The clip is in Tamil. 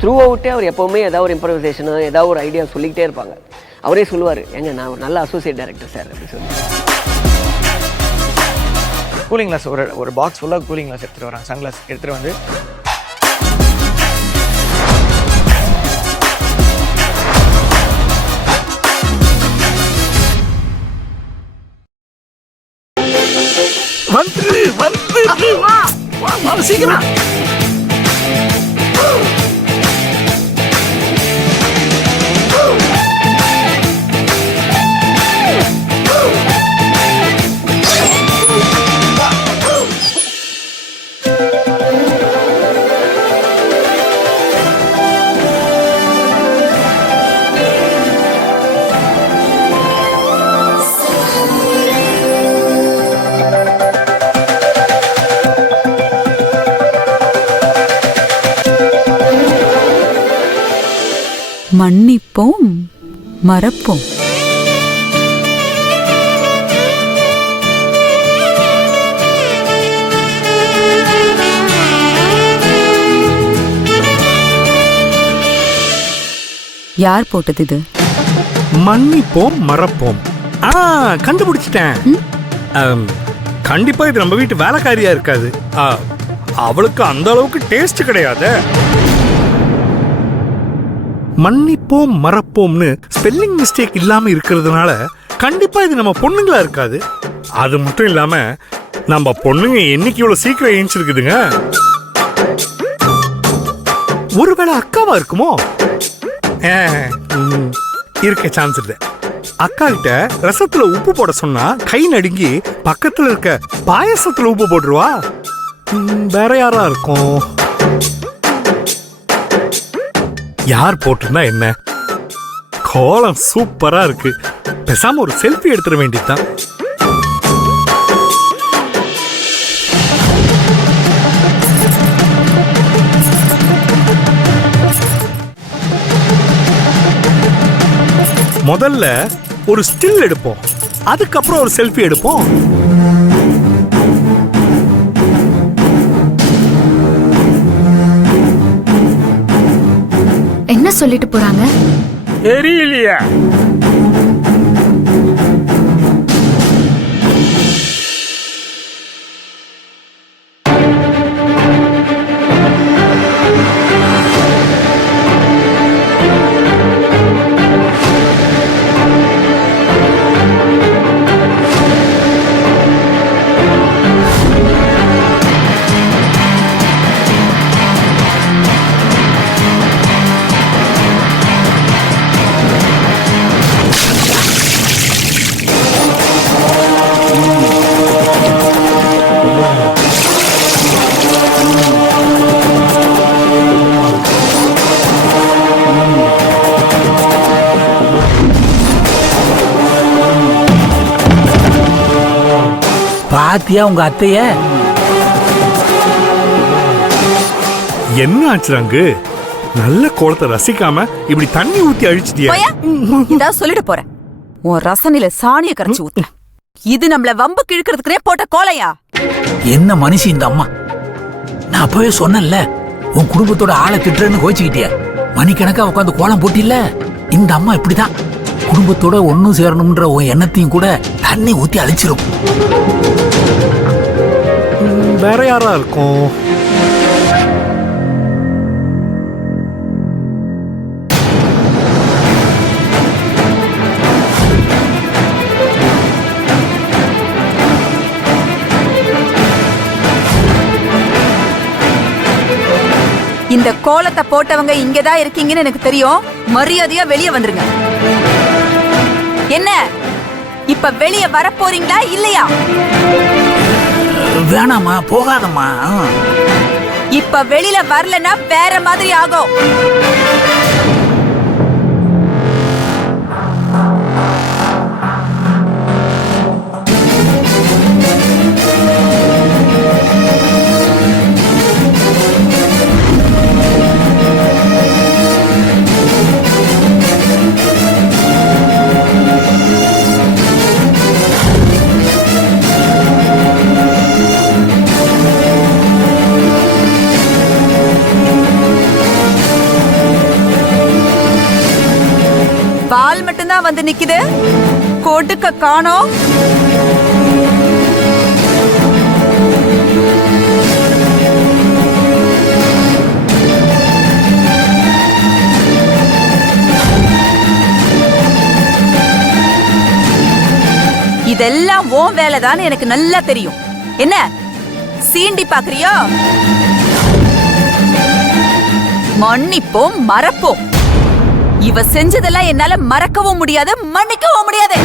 த்ரூ அவுட்டே அவர் எப்போவுமே ஏதாவது ஒரு இம்ப்ரவைசேஷனோ ஏதாவது ஒரு ஐடியா சொல்லிக்கிட்டே இருப்பாங்க. அவரே சொல்லுவார், எங்க நான் ஒரு நல்ல அசோசியேட் டைரக்டர் சார் அப்படின்னு சொல்லி. கூலிங் கிளாஸ் ஒரு பாக்ஸ் ஃபுல்லாக கூலிங் கிளாஸ் எடுத்துகிட்டு வராங்க. சன்கிளாஸ் எடுத்துகிட்டு வந்து சீக்கிரம் மன்னிப்போம், மறப்போம். யார் போட்டது இது? மன்னிப்போம் மறப்போம். கண்டுபிடிச்சிட்டேன். கண்டிப்பா இது நம்ம வீட்டு வேலைக்காரியா இருக்காது. அவளுக்கு அந்த அளவுக்கு டேஸ்ட் கிடையாது. மன்னிப்போம் மறப்போம்னு ஸ்பெல்லிங் மிஸ்டேக் இல்லாம இருக்கிறதுனால கண்டிப்பா இது நம்ம பொண்ணுங்களா இருக்காது. அது மட்டும் இல்லாம நம்ம பொண்ணுங்க என்னைக்கு இவ்வளவு சீக்கிரம் ஏஞ்சிருக்குதுங்க. ஒருவேளை அக்காவா இருக்குமோ? இருக்க சான்ஸ் இல்லை. அக்கா கிட்ட ரசத்துல உப்பு போட சொன்னா கை நடுங்கி பக்கத்துல இருக்க பாயசத்துல உப்பு போட்டுருவா. வேற யாரா இருக்கும்? யார் போட்டிருந்தா என்ன? கோலம் சூப்பரா இருக்கு. பேசாம ஒரு செல்ஃபி எடுத்துட வேண்டியதுதான். முதல்ல ஒரு ஸ்டில் எடுப்போம், அதுக்கப்புறம் ஒரு செல்ஃபி எடுப்போம். என்ன சொல்லிட்டு போறாங்க தெரியலையா? பாத்தியா உங்க அத்தைய? என்ன ஆச்சுறாங்க? நல்ல கோலத்தை ரசிக்காம இப்படி தண்ணி ஊத்தி அழிச்சிட்டியா? இதான் சொல்லிட போறேன். உன் ரசனில சாணிய கரைச்சு ஊத்த. இது நம்மள வம்பு கிழக்கிறதுக்குனே போட்ட கோலையா? என்ன மனுஷி இந்த அம்மா? நான் அப்பவே சொன்னேன்ல, உன் குடும்பத்தோட ஆளை திட்டுறேன்னு கோச்சிக்கிட்டிய. மணிக்கணக்கா உட்காந்து கோலம் போட்டில்ல. இந்த அம்மா இப்படிதான் குடும்பத்தோட ஒன்னும் சேரணும்ன்ற உன் எண்ணத்தையும் கூட தண்ணி ஊத்தி அழிச்சிரும். வேற யாரா இருக்கும்? இந்த கோலத்தை போட்டவங்க இங்கதான் இருக்கீங்கன்னு எனக்கு தெரியும். மரியாதையா வெளியே வந்துருங்க. என்ன இப்ப வெளியே வர போறீங்களா இல்லையா? வேணாமா, போகாதம்மா. இப்ப வெளியில வரலன்னா வேற மாதிரி ஆகும். வந்து நிக்குது. கொடுக்க காணோம். இதெல்லாம் உன் வேலைதான் எனக்கு நல்லா தெரியும். என்ன சீண்டி பாக்குறியோ? மன்னிப்போம் மறப்போம். இவ செஞ்சதெல்லாம் என்னால மறக்கவும் முடியாது, மன்னிக்கவும் முடியாது.